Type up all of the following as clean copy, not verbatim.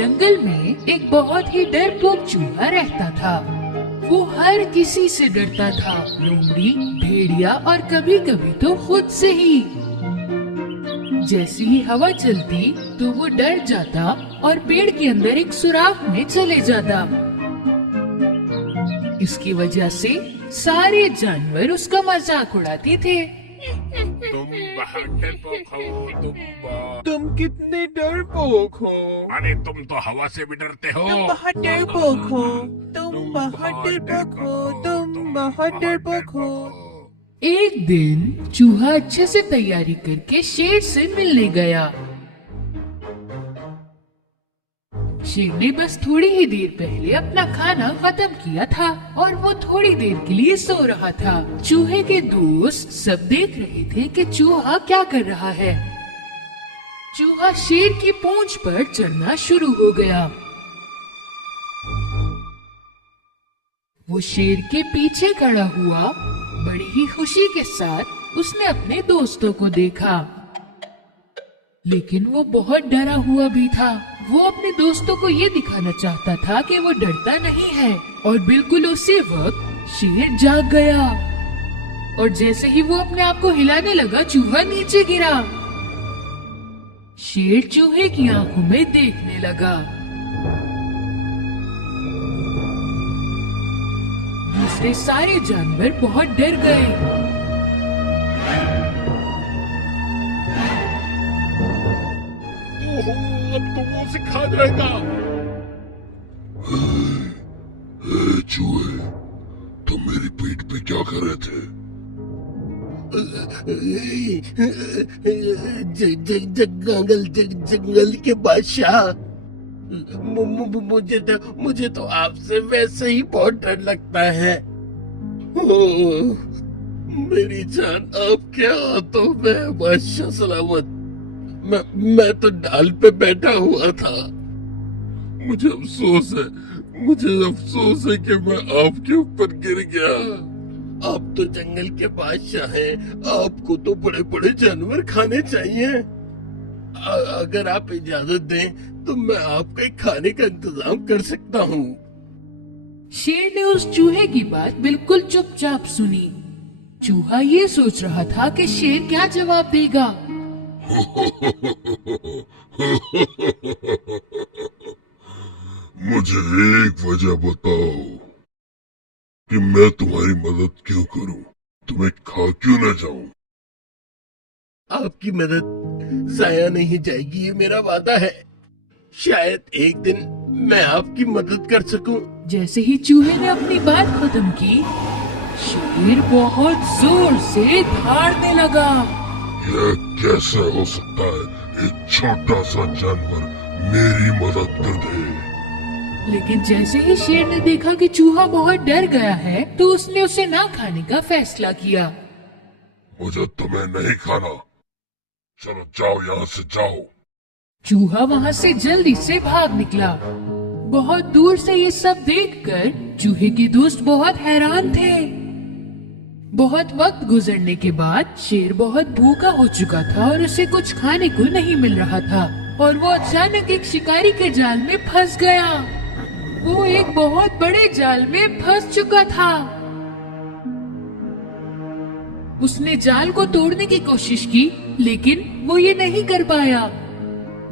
जंगल में एक बहुत ही डरपोक चूहा रहता था। वो हर किसी से डरता था, लोमड़ी, भेड़िया और कभी कभी तो खुद से ही। जैसे ही हवा चलती तो वो डर जाता और पेड़ के अंदर एक सुराख में चले जाता। इसकी वजह से सारे जानवर उसका मजाक उड़ाते थे। तुम बहुत डरपोक हो। तुम कितने डरपोक हो। अरे तुम तो हवा से भी डरते हो। तुम बहुत डरपोक हो। तुम बहुत डरपोक हो। तुम बहुत डरपोक हो। एक दिन चूहा अच्छे से तैयारी करके शेर से मिलने गया। शेर ने बस थोड़ी ही देर पहले अपना खाना खत्म किया था और वो थोड़ी देर के लिए सो रहा था। चूहे के दोस्त सब देख रहे थे कि चूहा क्या कर रहा है। चूहा शेर की पूंछ पर चढ़ना शुरू हो गया। वो शेर के पीछे खड़ा हुआ। बड़ी ही खुशी के साथ उसने अपने दोस्तों को देखा, लेकिन वो बहुत डरा हुआ भी था। वो अपने दोस्तों को ये दिखाना चाहता था कि वो डरता नहीं है। और बिल्कुल उसी वक्त शेर जाग गया और जैसे ही वो अपने आप को हिलाने लगा, चूहा नीचे गिरा। शेर चूहे की आंखों में देखने लगा। दूसरे सारे जानवर बहुत डर गए। ओहो, अब तो वो सिखा जाएगा। चूहे, तुम मेरी पीठ पे क्या कर रहे थे? जंगल के बादशाह, मुझे तो आपसे वैसे ही बहुत डर लगता है। मेरी जान आपके हाथों में, बादशाह सलामत। मैं तो डाल पे बैठा हुआ था। मुझे अफसोस है कि मैं आपके ऊपर गिर गया। आप तो जंगल के बादशाह हैं, आपको तो बड़े बड़े जानवर खाने चाहिए। अगर आप इजाजत दें तो मैं आपके खाने का इंतजाम कर सकता हूँ। शेर ने उस चूहे की बात बिल्कुल चुपचाप सुनी। चूहा ये सोच रहा था कि शेर क्या जवाब देगा। मुझे एक वजह बताओ कि मैं तुम्हारी मदद क्यों करूं, तुम्हें खा क्यों न जाऊं? आपकी मदद जाया नहीं जाएगी, ये मेरा वादा है। शायद एक दिन मैं आपकी मदद कर सकूं। जैसे ही चूहे ने अपनी बात खत्म की, शेर बहुत जोर से दहाड़ने लगा। यह कैसे हो सकता है? एक छोटा सा जानवर मेरी मदद कर दे। लेकिन जैसे ही शेर ने देखा कि चूहा बहुत डर गया है, तो उसने उसे ना खाने का फैसला किया। मुझे तुम्हें नहीं खाना, चलो जाओ यहाँ से जाओ। चूहा वहाँ से जल्दी से भाग निकला। बहुत दूर से ये सब देखकर चूहे के दोस्त बहुत हैरान थे। बहुत वक्त गुजरने के बाद शेर बहुत भूखा हो चुका था और उसे कुछ खाने को नहीं मिल रहा था और वो अचानक एक शिकारी के जाल में फंस गया। वो एक बहुत बड़े जाल में फंस चुका था। उसने जाल को तोड़ने की कोशिश की, लेकिन वो ये नहीं कर पाया।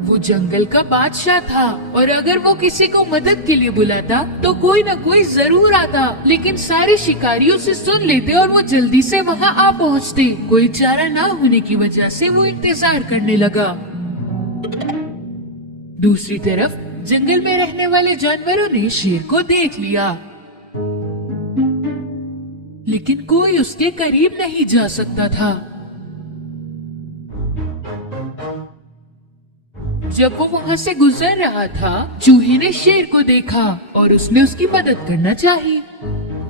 वो जंगल का बादशाह था और अगर वो किसी को मदद के लिए बुलाता तो कोई न कोई जरूर आता, लेकिन सारे शिकारी उसे सुन लेते और वो जल्दी से वहाँ आ पहुँचते। कोई चारा ना होने की वजह से वो इंतजार करने लगा। दूसरी तरफ जंगल में रहने वाले जानवरों ने शेर को देख लिया, लेकिन कोई उसके करीब नहीं जा सकता था। जब वो वहाँ से गुजर रहा था, चूहे ने शेर को देखा और उसने उसकी मदद करना चाही।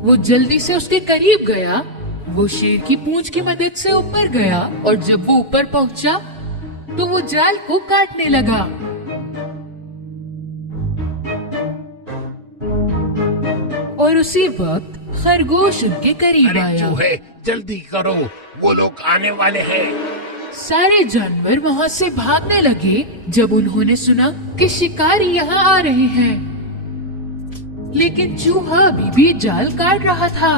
वो जल्दी से उसके करीब गया। वो शेर की पूंछ की मदद से ऊपर गया और जब वो ऊपर पहुँचा तो वो जाल को काटने लगा। और उसी वक्त खरगोश उनके करीब अरे आया। चूहे, जल्दी करो, वो लोग आने वाले हैं। सारे जानवर वहाँ से भागने लगे जब उन्होंने सुना कि शिकारी यहाँ आ रहे हैं। लेकिन चूहा अभी भी जाल काट रहा था।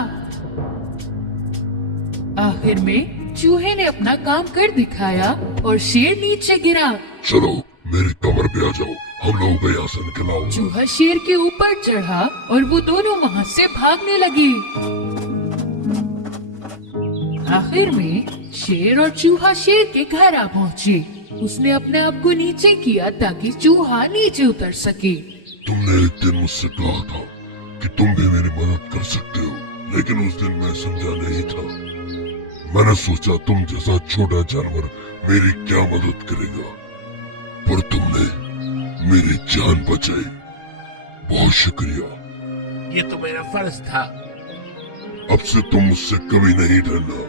आखिर में चूहे ने अपना काम कर दिखाया और शेर नीचे गिरा। चलो मेरी कमर पे आ जाओ, हम लोगों को यहाँ से निकलना होगा। चूहा शेर के ऊपर चढ़ा और वो दोनों वहाँ से भागने लगे। आखिर में शेर और चूहा शेर के घर आ पहुँचे। उसने अपने आप को नीचे किया ताकि चूहा नीचे उतर सके। तुमने एक दिन मुझसे कहा था कि तुम भी मेरी मदद कर सकते हो, लेकिन उस दिन मैं समझा नहीं था। मैंने सोचा तुम जैसा छोटा जानवर मेरी क्या मदद करेगा, पर तुमने मेरी जान बचाई। बहुत शुक्रिया। ये तो मेरा फर्ज था। अब से तुम मुझसे कभी नहीं डरना,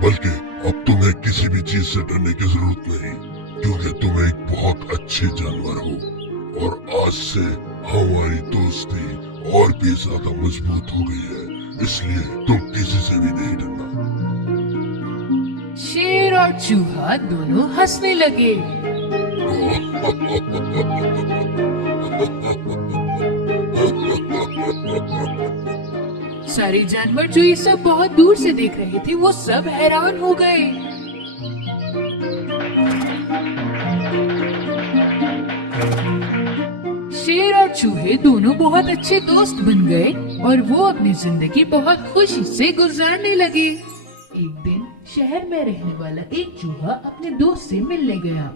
बल्कि अब तुम्हें किसी भी चीज से डरने की जरूरत नहीं, क्योंकि तुम एक बहुत अच्छे जानवर हो और आज से हमारी दोस्ती और भी ज्यादा मजबूत हो गई है, इसलिए तुम किसी से भी नहीं डरना। शेर और चूहा दोनों हंसने लगे। सारे जानवर जो ये सब बहुत दूर से देख रहे थे वो सब हैरान हो गए। शेर और चूहे दोनों बहुत अच्छे दोस्त बन गए और वो अपनी जिंदगी बहुत खुशी से गुजारने लगे। एक दिन शहर में रहने वाला एक चूहा अपने दोस्त से मिलने गया।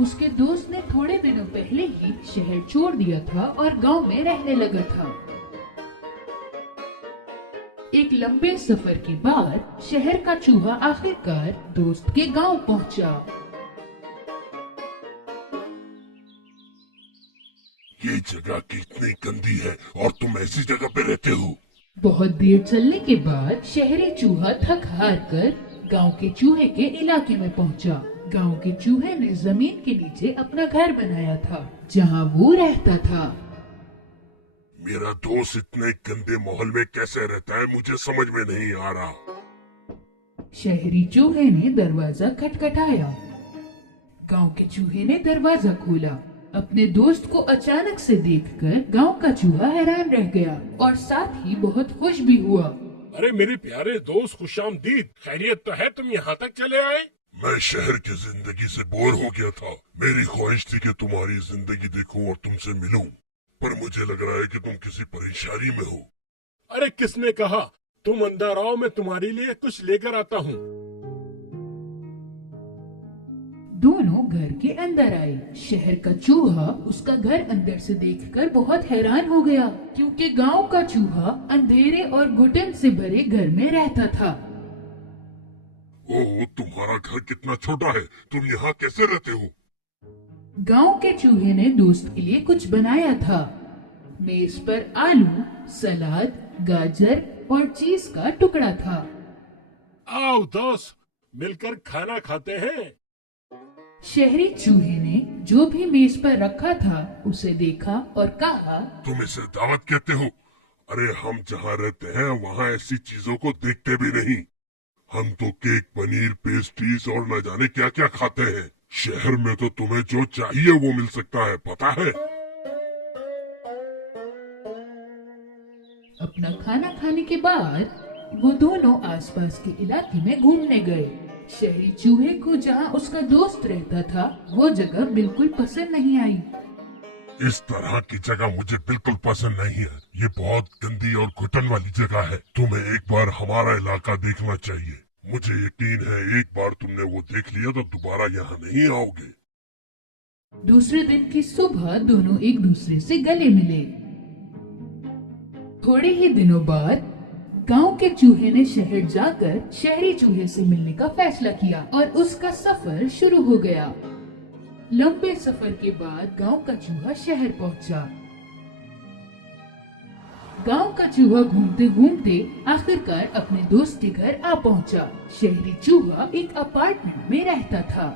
उसके दोस्त ने थोड़े दिनों पहले ही शहर छोड़ दिया था और गांव में रहने लगा था। एक लंबे सफर के बाद शहर का चूहा आखिरकार दोस्त के गांव पहुंचा। ये जगह कितनी गंदी है और तुम ऐसी जगह पे रहते हो। बहुत देर चलने के बाद शहरी चूहा थक हार कर गांव के चूहे के इलाके में पहुंचा। गांव के चूहे ने जमीन के नीचे अपना घर बनाया था जहां वो रहता था। मेरा दोस्त इतने गंदे माहौल में कैसे रहता है, मुझे समझ में नहीं आ रहा। शहरी चूहे ने दरवाजा खटखटाया। गांव के चूहे ने दरवाजा खोला। अपने दोस्त को अचानक से देखकर गांव का चूहा हैरान रह गया और साथ ही बहुत खुश भी हुआ। अरे मेरे प्यारे दोस्त, खुशामदीद। खैरियत तो है, तुम यहाँ तक चले आए? मैं शहर की जिंदगी से बोर हो गया था। मेरी ख्वाहिश थी कि तुम्हारी जिंदगी देखूं और तुमसे मिलूं, पर मुझे लग रहा है कि तुम किसी परेशानी में हो। अरे किसने कहा? तुम अंदर आओ, मैं तुम्हारे लिए कुछ लेकर आता हूँ। दोनों घर के अंदर आए। शहर का चूहा उसका घर अंदर से देखकर बहुत हैरान हो गया, क्योंकि गांव का चूहा अंधेरे और घुटन से भरे घर में रहता था। ओह, तुम्हारा घर कितना छोटा है, तुम यहाँ कैसे रहते हो? गांव के चूहे ने दोस्त के लिए कुछ बनाया था। मेज पर आलू, सलाद, गाजर और चीज का टुकड़ा था। आओ दोस्त, मिलकर खाना खाते हैं। शहरी चूहे ने जो भी मेज पर रखा था उसे देखा और कहा, तुम इसे दावत कहते हो? अरे हम जहाँ रहते हैं वहाँ ऐसी चीजों को देखते भी नहीं। हम तो केक, पनीर, पेस्ट्रीज और न जाने क्या क्या खाते हैं। शहर में तो तुम्हें जो चाहिए वो मिल सकता है, पता है? अपना खाना खाने के बाद वो दोनों आसपास के इलाके में घूमने गए। शहरी चूहे को जहाँ उसका दोस्त रहता था वो जगह बिल्कुल पसंद नहीं आई। इस तरह की जगह मुझे बिल्कुल पसंद नहीं है। ये बहुत गंदी और घुटन वाली जगह है। तुम्हें एक बार हमारा इलाका देखना चाहिए। मुझे यकीन है एक बार तुमने वो देख लिया तो दोबारा यहाँ नहीं आओगे। दूसरे दिन की सुबह दोनों एक दूसरे से गले मिले। थोड़े ही दिनों बाद गांव के चूहे ने शहर जाकर शहरी चूहे से मिलने का फैसला किया और उसका सफर शुरू हो गया। लंबे सफर के बाद गांव का चूहा शहर पहुंचा। गांव का चूहा घूमते घूमते आखिरकार अपने दोस्त के घर आ पहुंचा। शहरी चूहा एक अपार्टमेंट में रहता था।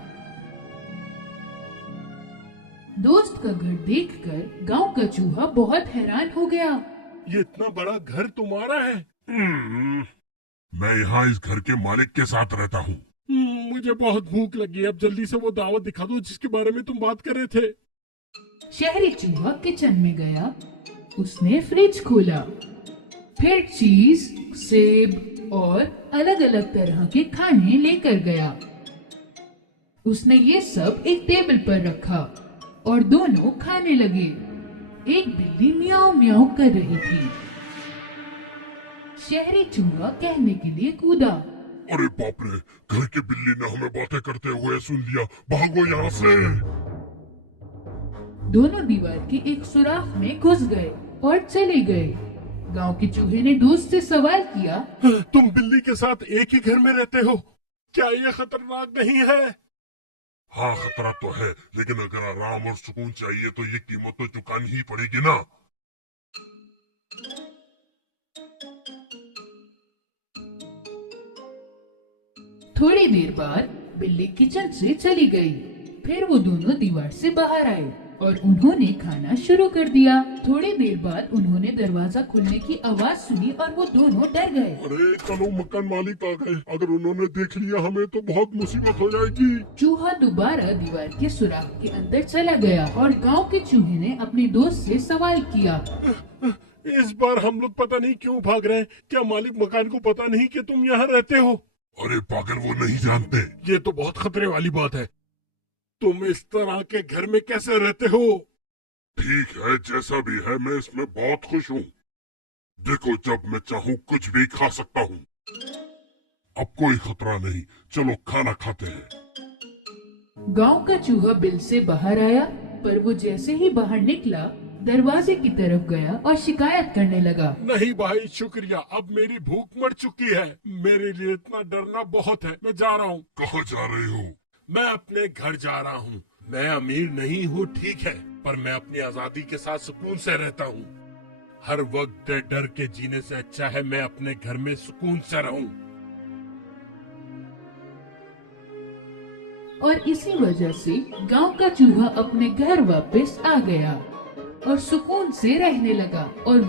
दोस्त का घर देखकर गांव का चूहा बहुत हैरान हो गया। ये इतना बड़ा घर तुम्हारा है? मैं यहाँ इस घर के मालिक के साथ रहता हूँ। मुझे बहुत भूख लगी है। अब जल्दी से वो दावत दिखा दो जिसके बारे में तुम बात कर रहे थे। शहरी चूहा किचन में गया। उसने फ्रिज खोला, फिर चीज, सेब और अलग अलग तरह के खाने लेकर गया। उसने ये सब एक टेबल पर रखा और दोनों खाने लगे। एक बिल्ली म्याऊं म्याऊं कर रही थी। शहरी चूहा कहने के लिए कूदा। अरे बाप रे, घर की बिल्ली ने हमें बातें करते हुए सुन लिया, भागो यहाँ से। दोनों दीवार के एक सुराख में घुस गए और चले गए। गांव के चूहे ने दोस्त से सवाल किया, तुम बिल्ली के साथ एक ही घर में रहते हो, क्या ये खतरनाक नहीं है? हाँ खतरा तो है, लेकिन अगर आराम और सुकून चाहिए तो ये कीमत तो चुकानी ही पड़ेगी ना। थोड़ी देर बाद बिल्ली किचन से चली गई। फिर वो दोनों दीवार से बाहर आए और उन्होंने खाना शुरू कर दिया। थोड़ी देर बाद उन्होंने दरवाजा खुलने की आवाज सुनी और वो दोनों डर गए। अरे चलो, मकान मालिक आ गए, अगर उन्होंने देख लिया हमें तो बहुत मुसीबत हो जाएगी। चूहा दोबारा दीवार के सुराख के अंदर चला गया और गांव के चूहे ने अपने दोस्त से सवाल किया, इस बार हम लोग पता नहीं क्यों भाग रहे हैं। क्या मालिक मकान को पता नहीं कि तुम यहाँ रहते हो? अरे पागल, वो नहीं जानते। ये तो बहुत खतरे वाली बात है। तुम इस तरह के घर में कैसे रहते हो? ठीक है, जैसा भी है, मैं इसमें बहुत खुश हूँ। देखो, जब मैं चाहूँ कुछ भी खा सकता हूँ। अब कोई खतरा नहीं, चलो खाना खाते हैं। गांव का चूहा बिल से बाहर आया, पर वो जैसे ही बाहर निकला दरवाजे की तरफ गया और शिकायत करने लगा। नहीं भाई, शुक्रिया, अब मेरी भूख मर चुकी है। मेरे लिए इतना डरना बहुत है, मैं जा रहा हूँ। कहाँ जा रहे हो? मैं अपने घर जा रहा हूँ। मैं अमीर नहीं हूँ, ठीक है, पर मैं अपनी आजादी के साथ सुकून से रहता हूँ। हर वक्त डर डर के जीने से अच्छा है मैं अपने घर में सुकून से रहूं। और इसी वजह से गांव का चूहा अपने घर वापस आ गया और सुकून से रहने लगा और